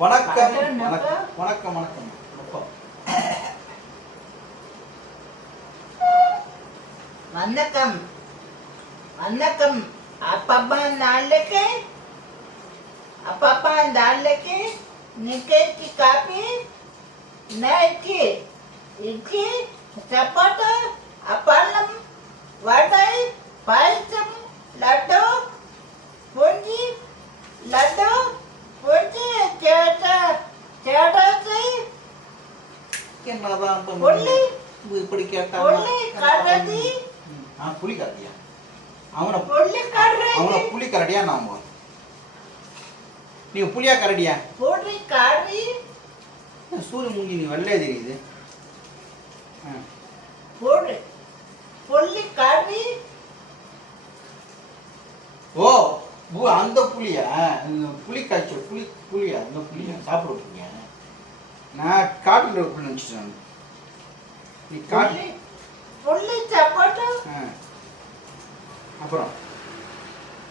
வணக்கம். வணக்கம். வணக்கம் வணக்கம். வணக்கம். வணக்கம். அப்பப்பா நாளைக்கு அப்பப்பா நாளைக்கு நிக்கேக்கு காப்பி நைட்டி. இட்லி. சப்பாத்து நீ புலியா கரடியா? பொடி கறி. சூரிய மூஞ்சி நீ வெள்ளையா தெரியுது. பொடி. பொல்லி கறி. ஓ ஓ அந்த இந்த புலி காய்ச்சல் புலி புலியா அந்த புலியா சாப்பிட புலியா நான் காட்டில் புலி நினச்சிட்டேன் நீ காட்டு பொல்லி சப்பாட்டு. அப்புறம்?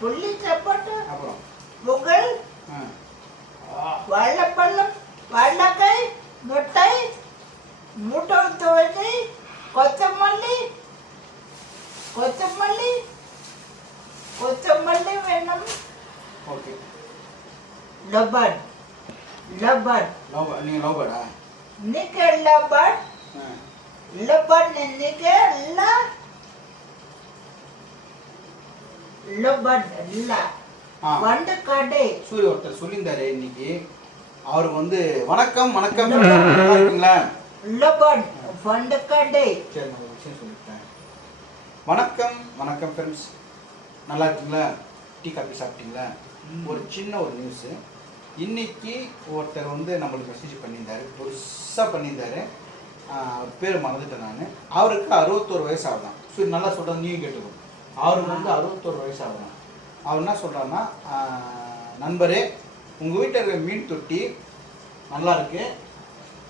பொல்லி சப்பாட்டு. அப்புறம்? புகழ் ஆ. வாழைப்பழம் வாழைக்காய் முட்டை மூட்டை துவச்சி கொத்தமல்லி கொத்தமல்லி கொத்தமல்லி வேணும் ஓகே லபன் லபன் லவ் நீங்கள் லவ் பேடா நிக்க லபன் ஆ லபன் நிக்க ல லபன் இல்ல ஆ வண்டு கடை சூரிய ஒருத்தர் சொல்லியிருந்தாரு இன்னைக்கு. அவருக்கு வந்து வணக்கம் வணக்கம். நல்லா இருக்கீங்களா? லபன் வண்டு கடை சரி நான் ஒரு விஷயம் சொல்லிட்டேன். வணக்கம் வணக்கம் ஃப்ரெண்ட்ஸ் நல்லா இருக்கீங்களா? டீ காஃபி சாப்பிட்டீங்களா? ஒரு சின்ன ஒரு நியூஸு இன்னைக்கு ஒருத்தர் வந்து நம்மளுக்கு மெசேஜ் பண்ணியிருந்தாரு. புதுசாக பண்ணியிருந்தாரு. அவர் பேர் மறந்துட்டேன் நான். அவருக்கு அறுபத்தோரு வயசு ஆகுதான். சரி நல்லா சொல்கிறது நீயும் கேட்டுக்கோ. அவருக்கு வந்து அறுபத்தோரு வயசு ஆகுதான். அவர் என்ன சொல்கிறாருன்னா நண்பரே உங்கள் வீட்டில் இருக்கிற மீன் தொட்டி நல்லா இருக்குது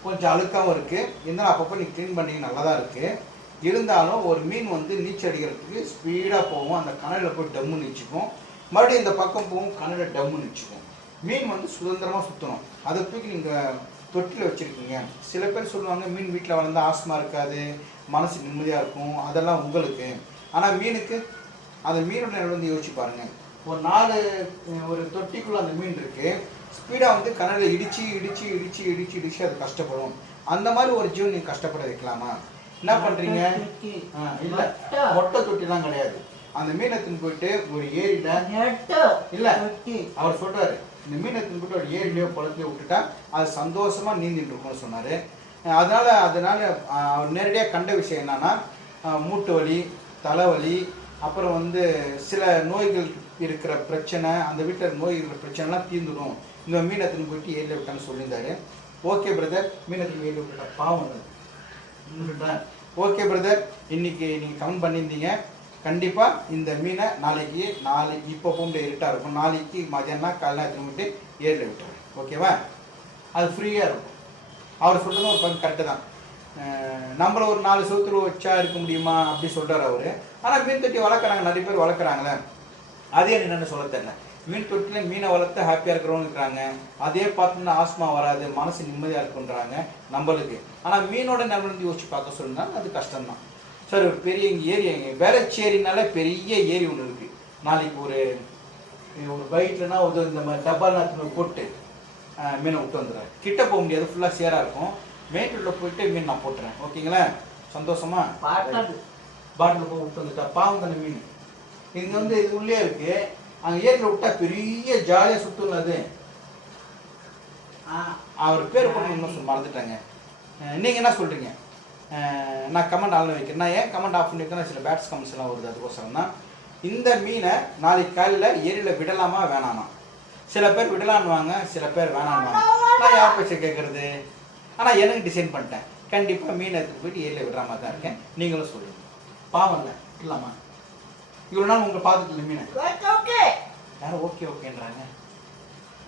கொஞ்சம் அழுக்காகவும் இருக்குது இருந்தாலும் அப்பப்போ நீங்கள் க்ளீன் பண்ணிங்க நல்லா தான் இருக்குது இருந்தாலும் ஒரு மீன் வந்து நீச்சல் அடிக்கிறதுக்கு ஸ்பீடாக போகும். அந்த கணலில் போய் டம்மு நிச்சுக்கும். மறுபடியும் இந்த பக்கம் போகும் கணலில் டம்மு நிச்சுக்கும். மீன் வந்து சுதந்திரமாக சுற்றணும் அதை தூக்கி நீங்கள் தொட்டியில் வச்சுருக்கீங்க. சில பேர் சொல்லுவாங்க மீன் வீட்டில் வளர்ந்து ஆஸ்மா இருக்காது மனசு நிம்மதியாக இருக்கும். அதெல்லாம் உங்களுக்கு. ஆனால் மீனுக்கு அந்த மீனோட நிலை வந்து யோசிச்சு பாருங்கள் ஒரு நாலு ஒரு தொட்டிக்குள்ள அந்த மீன் இருக்கு. ஸ்பீடாக வந்து கனலில் இடிச்சு இடிச்சு இடிச்சு இடிச்சு இடிச்சு அது கஷ்டப்படும். அந்த மாதிரி ஒரு ஜீவன் நீங்க கஷ்டப்பட வைக்கலாமா? என்ன பண்றீங்க? ஆ, இல்ல. மொட்டை. தொட்டிலாம் கிடையாது. அந்த மீனை எடுத்துன்னு போயிட்டு ஒரு ஏரியில இல்ல. அவர் சொல்றாரு இந்த மீனை எடுத்துன்னு போயிட்டு ஒரு ஏரியிலையோ குளத்துலையோ விட்டுட்டா அது சந்தோஷமா நீந்திட்டு இருக்கும்னு சொன்னாரு. அதனால அதனால அவர் நேரடியாக கண்ட விஷயம் என்னன்னா மூட்டு வலி தலைவலி அப்புறம் வந்து சில நோய்கள் இருக்கிற பிரச்சனை அந்த வீட்டில் நோய் இருக்கிற பிரச்சனைலாம் தீர்ந்துடும். இந்த மீனை எடுத்துன்னு போயிட்டு ஏரியில் விட்டான்னு சொல்லியிருந்தாரு. ஓகே பிரதர் மீனை எடுத்துன்னு ஏரியில் விட்ட பாவம் ஓகே பிரதர் இன்னைக்கு நீங்கள் கமெண்ட் பண்ணியிருந்தீங்க. கண்டிப்பாக இந்த மீனை நாளைக்கு நாளைக்கு இப்போ போக இருட்டாக இருக்கும். நாளைக்கு மதியானம் காலையில் எடுத்துன்னு போயிட்டு ஏரியில் விட்டுறேன். ஓகேவா அது ஃப்ரீயாக இருக்கும். அவர் சொல்கிறது ஒரு பங்கு கரெக்டு தான். நம்மள ஒரு நாலு சோத்துல வச்சா இருக்க முடியுமா? அப்படி சொல்கிறார் அவர். ஆனால் மீன் தொட்டி வளர்க்குறாங்க நிறைய பேர் வளர்க்குறாங்களே. அதே என்னென்னு சொல்ல தெரியல. மீன் தொட்டியில் மீனை வளர்த்து ஹாப்பியாக இருக்கிறவங்க இருக்கிறாங்க அதே பார்த்தோம்னா ஆஸ்மா வராது மனசு நிம்மதியாக இருக்குன்றாங்க நம்மளுக்கு ஆனால் மீனோட நிலமருந்து யோசிச்சு பார்க்க சொல்லுங்க அது கஷ்டம்தான். சார் பெரிய ஏரி இங்கே வேளச்சேரினால பெரிய ஏரி ஒன்று இருக்குது நாளைக்கு ஒரு ஒரு பைக்லனா ஒரு இந்த மாதிரி டப்பா நாத்தின போட்டு மீனை விட்டு வந்துடுறேன். கிட்ட போக முடியாது ஃபுல்லாக சேராக இருக்கும். மேட்டூரில் போயிட்டு மீன் நான் போட்டுறேன். ஓகேங்களா? சந்தோஷமா? பாட்டல். பாட்டில் போய் விட்டு வந்துட்டா பாவம் தானே மீன். இங்க வந்து இது உள்ளே இருக்கு. அங்கே ஏரியில் விட்டா பெரிய ஜாலியாக சுற்றுல அது. அவர் பேர் கூட இன்னும் சொல்ல மறந்துட்டாங்க. அஹ் நீங்க என்ன சொல்றீங்க? அஹ் நான் கமெண்ட் ஆன் வைக்கிறேன். நான் ஏன் கமெண்ட் ஆஃப் பண்ணி வைக்கிறேன் சில பேட்ஸ் கமெண்ட்ஸ் எல்லாம் வருது அதுக்கோசரம் தான். இந்த மீனை நாளைக்கு காலையில் ஏரியில் விடலாமா வேணாமா? சில பேர் விடலான்னுவாங்க சில பேர் வேணான்னுவாங்க. நான் யார் பேச்ச கேட்கறது ஆனால் எனக்கு டிசைன் பண்ணிட்டேன். கண்டிப்பாக மீன் எடுத்துட்டு போயிட்டு ஏரியில் விடுற மாதிரி தான் இருக்கேன். நீங்களும் சொல்லுங்க. பாவம் இல்லை இல்லாமா. இவ்வளோ நாள் உங்களை பார்த்துட்டு மீன் ஓகே யாரும் ஓகே ஓகேன்றாங்க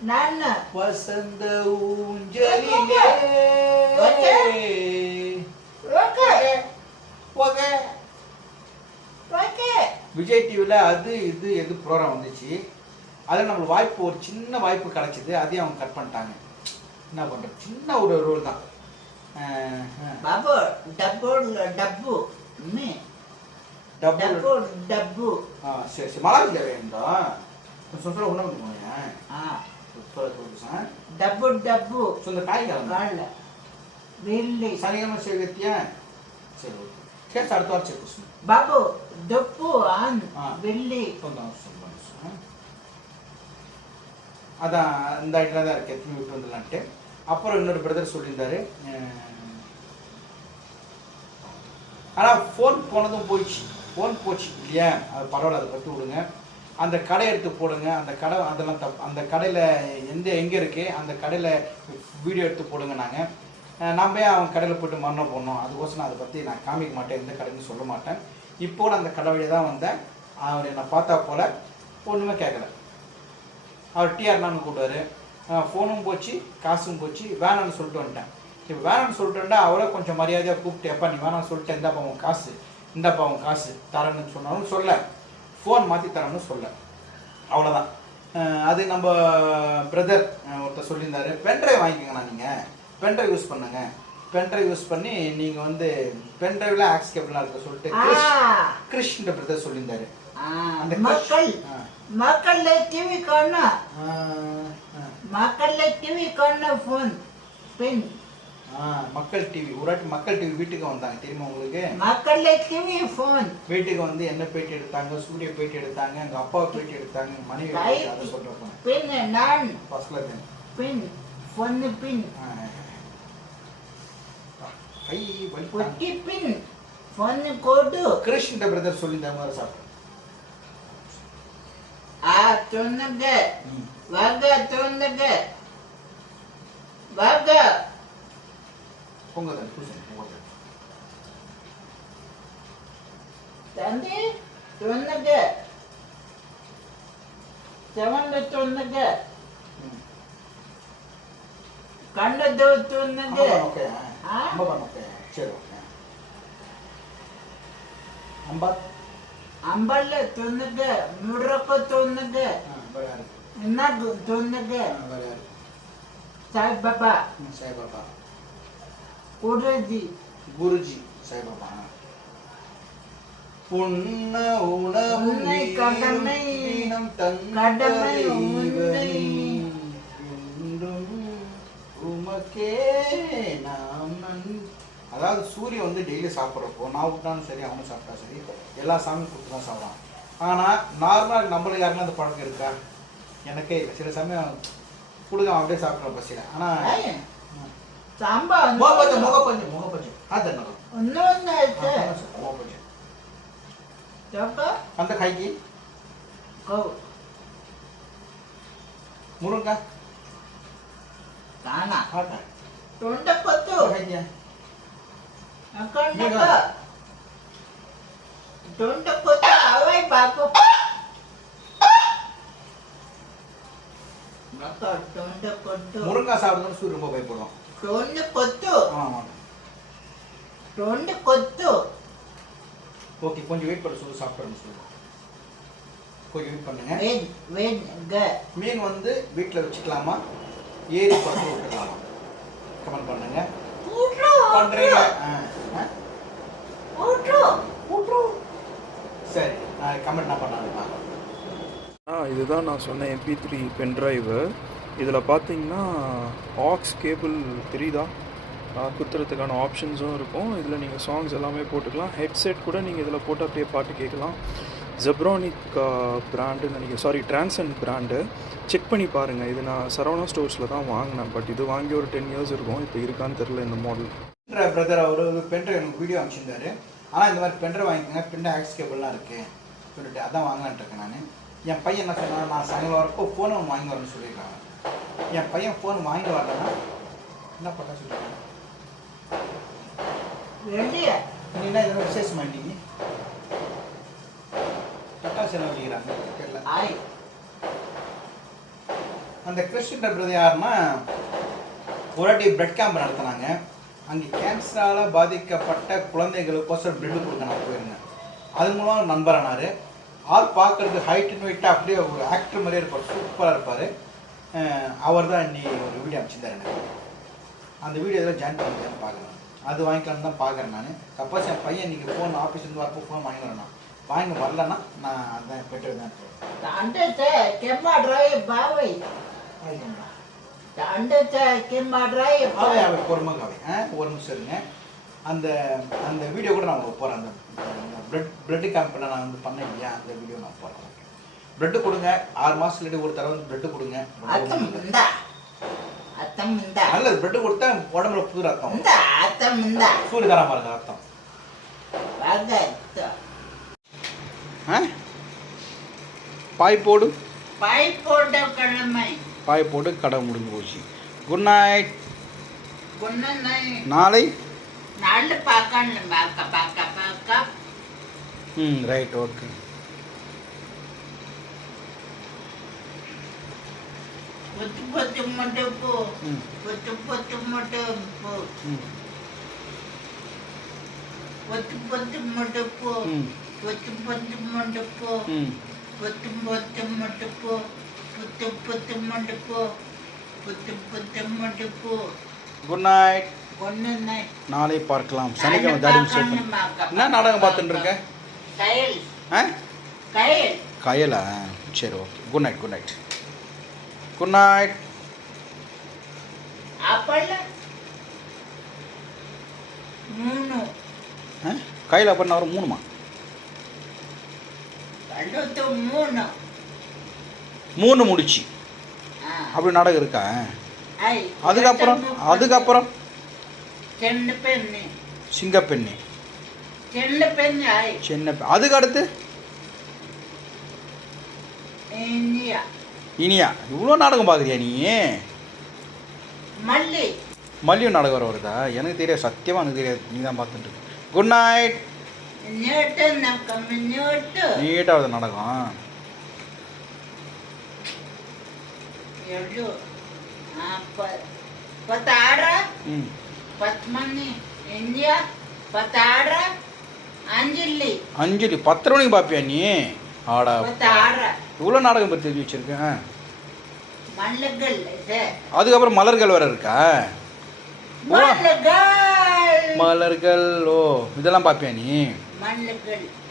நான் வசந்த ஊஞ்சலிலே. Okay. Okay okay okay Vijay டிவியில் அது இது எது ப்ரோக்ராம் வந்துச்சு. அதில் நம்மளுக்கு வாய்ப்பு ஒரு சின்ன வாய்ப்பு கிடைச்சிது. அதையும் அவங்க கட் பண்ணிட்டாங்க. என்ன பண்ணுறது சின்ன ஒரு ரோல் தான். அஹ், அஹ். బాబు డబ్బు డబ్బు మీ டபுள் డబ్బు డబ్బు ஆ சரி சரி மலாஜியில் வேண்டாம் சொல்ல உணவு போனேன் ఆ, சார் డబ్బు డబ్బు ஸோ இந்த காய்கறி వాళ్ళ వెళ్ళి சனிக்கிழமை சரி வைத்தியா சரி ஓகே சரி அடுத்த வாரம் செக் கொடுங்க బాబు దొప్పు ఆన్ ఆ. వెళ్ళి சொந்தம் சொந்தம் சொந்தம். அதான் இந்த ஐடியில் தான் இருக்கு எத்தனை விட்டு வந்துடலான்ட்டு அப்புறம் இன்னொரு பிரதர் சொல்லியிருந்தாரு ஆனால் ஃபோன் போனதும் போயிடுச்சு ஃபோன் போச்சு இல்லையா? அது பரவாயில்ல அதை பற்றி விடுங்க. அந்த கடை எடுத்து போடுங்க. அந்த கடை அதெல்லாம் தப்பு அந்த கடையில் எந்த எங்கே இருக்கே? அந்த கடையில் வீடியோ எடுத்து போடுங்க நாங்கள் நம்ம ஏன் அவன் கடையில் போயிட்டு மரணம் போடணும்? அதுக்கோசம் நான் அதை பற்றி நான் காமிக்க மாட்டேன். எந்த கடைன்னு சொல்ல மாட்டேன். இப்போ நான் அந்த கடை வழியாக தான் வந்தேன். அவர் என்னை பார்த்தா போல் ஒன்றுமே கேட்கல. அவர் டிஆர் நான் கூப்பிட்டாரு. ஃபோனும் போச்சு காசும் போச்சு. வேணான்னு சொல்லிட்டு வந்துட்டேன். இப்போ வேணான்னு சொல்லிட்டு வந்தா அவரை கொஞ்சம் மரியாதையாக கூப்பிட்டு எப்பா நீ வேணான்னு சொல்லிட்டு இருந்தாப்பா உன் காசு. இந்தப்பா அவன் காசு தரேன்னு சொன்னாலும் சொல்ல. ஃபோன் மாற்றி தரணும்னு சொல்ல. அவ்வளோதான் அது நம்ம பிரதர் ஒருத்தர் சொல்லியிருந்தார். பென்ட்ரைவ் வாங்கிக்கோங்கண்ணா நீங்கள் பென்ட்ரைவ் யூஸ் பண்ணுங்க. பென்ட்ரைவ் யூஸ் பண்ணி நீங்கள் வந்து பென்ட்ரைவில் ஆக்ஸ் கேபிளாக இருக்க சொல்லிட்டு கிருஷ்ண பிரதர் சொல்லியிருந்தாரு. அந்த மக்கள் மக்கள்ல டிவி காணும் மக்கள்ல டிவி காணும் ஃபோன் பெண் மக்கள் டிவி ஒரு வாட்டி மக்கள் டிவி வீட்டுக்கு வந்தாங்க. தெரியுமா உங்களுக்கு? மக்கள் டிவி ஃபோன் வீட்டுக்கு வந்து என்ன பேட்டி எடுத்தாங்க? சூரிய பேட்டி எடுத்தாங்க. எங்க அப்பாவை பேட்டி எடுத்தாங்க. மனைவி அதை சொல்றேன் பின் நான். ஃபர்ஸ்ட்ல பின். பின் பொண்ணு பின். கை வலிக்கு பின் பொண்ணு கோடு. கிருஷ்ண பிரதர் சொல்லி இந்த மாதிரி சாப்பிட்டோம் ஆ சொன்னது வக சொன்னது வக 통과된 풀선 통과된 தம்பி சொன்னங்க செவன்ல சொன்னங்க கண்ணத்தை சொன்னங்க சரி ஓகே அம்பத் ಅಂಬಲ್ಲ ತೊಂದಕ್ಕೆ ಮುರ್ರಪ್ಪ ತೊಂದಕ್ಕೆ ಇನ್ನ ತೊಂದಕ್ಕೆ ಸಾಯಿಬಾಬಾ ಸಾಯಿಬಾಬಾ குருஜி. குருஜி சாய்பாபா புண்ண உணவுனை கடமை கடமை உமக்கே நாம் அதாவது சூரியன் வந்து டெய்லி சாப்பிட்றப்போ நான் விட்டாலும் சரி அவனும் சாப்பிட்டா சரி எல்லா சாமியும் கொடுத்து தான் சாப்பிட்றான் ஆனால் நார்மலாக நம்மளுக்கு யாருன்னா அந்த பழக்கம் இருக்கா? எனக்கே இல்லை. சில சமயம் கொடுக்க அப்படியே சாப்பிட்றோம் பசியில். ஆனால் 짬바 먹어보자 먹어보자 먹어보자 아들 먹어 안 넣었나 이제 먹어보자 짬바 간다 가이기 고 모른가 나나 하다 돈다 것도 가이기야 아까 내가 돈다 것도 아와이 바고 முருங்கா சாப்பிடணும் சூரிய ரொம்ப பயப்படும் తొండకొద్దు ஆமாம் తొండకొద్దు ஓகே கொஞ்சம் வெயிட் பண்ண சொல்லி சாப்பிட்றேன்னு சொல்லுவோம் கொஞ்சம் வெயிட் பண்ணுங்க వెన్ వెన్ గ மீன் வந்து வீட்டில் வச்சுக்கலாமா ஏரி பார்த்து விட்டுக்கலாமா கமெண்ட் பண்ணுங்க பண்றீங்க ஆ, ஆ. சரி நான் கமெண்ட் நான் பண்ணாலும் பார்க்கலாம் ஆ இதுதான் நான் சொன்ன எம்பி த்ரீ பென்ட்ரைவு இதில் பார்த்தீங்கன்னா ஆக்ஸ் கேபிள் தெரியுதா? குத்துறதுக்கான ஆப்ஷன்ஸும் இருக்கும். இதில் நீங்கள் சாங்ஸ் எல்லாமே போட்டுக்கலாம். ஹெட்செட் கூட நீங்கள் இதில் போட்டு அப்படியே பாட்டு கேட்கலாம். ஜெப்ரானிக் பிராண்டுன்னு நினைக்கிறேன். சாரி டிரான்சன் பிராண்டு செக் பண்ணி பாருங்கள் இது நான் சரவணா ஸ்டோர்ஸில் தான் வாங்கினேன். பட் இது வாங்கி ஒரு டென் இயர்ஸ் இருக்கும். இப்போ இருக்கான்னு தெரில இந்த மாடல் பிரதர் அவர் ஒரு பென்ட்ரைவ் எனக்கு வீடியோ அனுப்பிச்சிருந்தாரு. ஆனால் இந்த மாதிரி பென்ட்ரைவ் வாங்கிக்கோங்க. பின்ன ஆக்ஸ் கேபிள்லாம் இருக்குது சொல்லிட்டு அதான் வாங்கலான்ட்டு இருக்கேன் நான். என் பையன் என்ன சொன்னா நான் சாயங்காலம் வரப்போ ஃபோன் ஒன்று வாங்கி வரேன்னு சொல்லியிருக்காங்க. என் பையன் ஃபோன் வாங்கி வரலன்னா என்ன பண்ண நீ என்ன இதெல்லாம் விசேஷமா இன்னைக்கு? பட்டாசு என்ன வெடிக்கிறாங்க தெரியல. அந்த கிறிஸ்டின் பிரதர் யாருன்னா ஒரு வாட்டி பிளட் கேம்ப் நடத்தினாங்க. அங்கே கேன்சரால் பாதிக்கப்பட்ட குழந்தைகளுக்கோசரம் பிளட் கொடுக்க நான் போயிருந்தேன். அது மூலம் நண்பர் ஆனார். ஆள் பார்க்கறதுக்கு ஹைட் அண்ட் வெயிட்டாக அப்படியே ஒரு ஆக்டர் மாதிரியே இருப்பார் சூப்பராக இருப்பார். அவர் தான் இன்னி ஒரு வீடியோ அமைச்சிருந்தார் எனக்கு. அந்த வீடியோ எதாவது ஜாயின் பண்ணிக்கிறேன் பார்க்குறேன் அது வாங்கிக்கலாம்னு தான் பார்க்குறேன் நான். சப்போஸ் என் பையன் இன்றைக்கி ஃபோன் ஆஃபீஸ்லேருந்து வரப்போ ஃபோன் வாங்கிக்கிறேன் நான் வாங்கி வரலன்னா நான் அதான் பெற்று தான் பொறுமைங்க ஒரு நிமிஷம் இருங்க. அந்த அந்த வீடியோ கூட நான் போகிறேன் அந்த ப்ரெட் ப்ரெட்டு கேம்ப் நான் வந்து பண்ணேன் இல்லையா? அந்த வீடியோ நான் போகிறேன் பிளட்டு கொடுங்க. ஆறு மாதத்துலேயே ஒரு தடவை வந்து பிளட்டு கொடுங்க. அத்தம் இந்த அத்தம் இந்த நல்லது. பிளட்டு கொடுத்தா உடம்புல புது ரத்தம் இந்த அத்தம் இந்த சூரிய தரம் பாருங்க ரத்தம் ஆ? பாய் போடு. பாய் போட்ட கிழமை பாய் போட்டு கடை முடிஞ்சு போச்சு. குட் நைட் கொன்னை நாளை? நாள் பார்க்கணும். பார்க்க பார்க்க பார்க்க. ம் ரைட் ஓகே பொத்து பொத்து மட்டும் போ. பொத்து பொத்து மட்டும் போ. பொத்து பொத்து மட்டும் போ. பொத்து பொத்து மட்டும் போ. பொத்து பொத்து மட்டும் போ. புத்து புத்து மட்டும் போ. புத்து புத்து மட்டும் போ. குட் நைட் நாளை பார்க்கலாம். சனிக்கிழமை தாடி என்ன நாடகம் பார்த்துட்டு இருக்க கயல். ஆ? கயல். கயலா? சரி okay good night good night மூணு. ஆ? கையில் பண்ண வர மூணுமா? மூணு. முடிச்சு. அப்படி நாடகம் இருக்கா? அதுக்கப்புறம் அதுக்கப்புறம்? சிங்கப்பெண்ணு சின்ன அதுக்கு அடுத்து? இனியா இவ்வளோ நாடகம் பார்க்குறியா நீ? மல்லி. மல்லியும் நாடகம் வர வருதா? எனக்கு தெரியாது சத்தியமாக எனக்கு தெரியாது. நீ தான் பார்த்துட்டு குட் நைட் நீட்டாக வருது நாடகம். அஞ்சலி. பத்தரை மணிக்கு பார்ப்பியா நீ? ஆடா இவ்வளோ நாடகம் பற்றி தெரிஞ்சு வச்சுருக்கேன். அதுக்கப்புறம் மலர்கள் வேற இருக்கா? மலர்கள். ஓ இதெல்லாம் பார்ப்பியா நீ?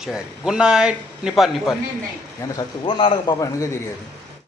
சரி. குட் நைட் நிப்பார் நிப்பார். எனக்கு சத்து? இவ்வளோ நாடகம் பார்ப்பேன் எனக்கே தெரியாது.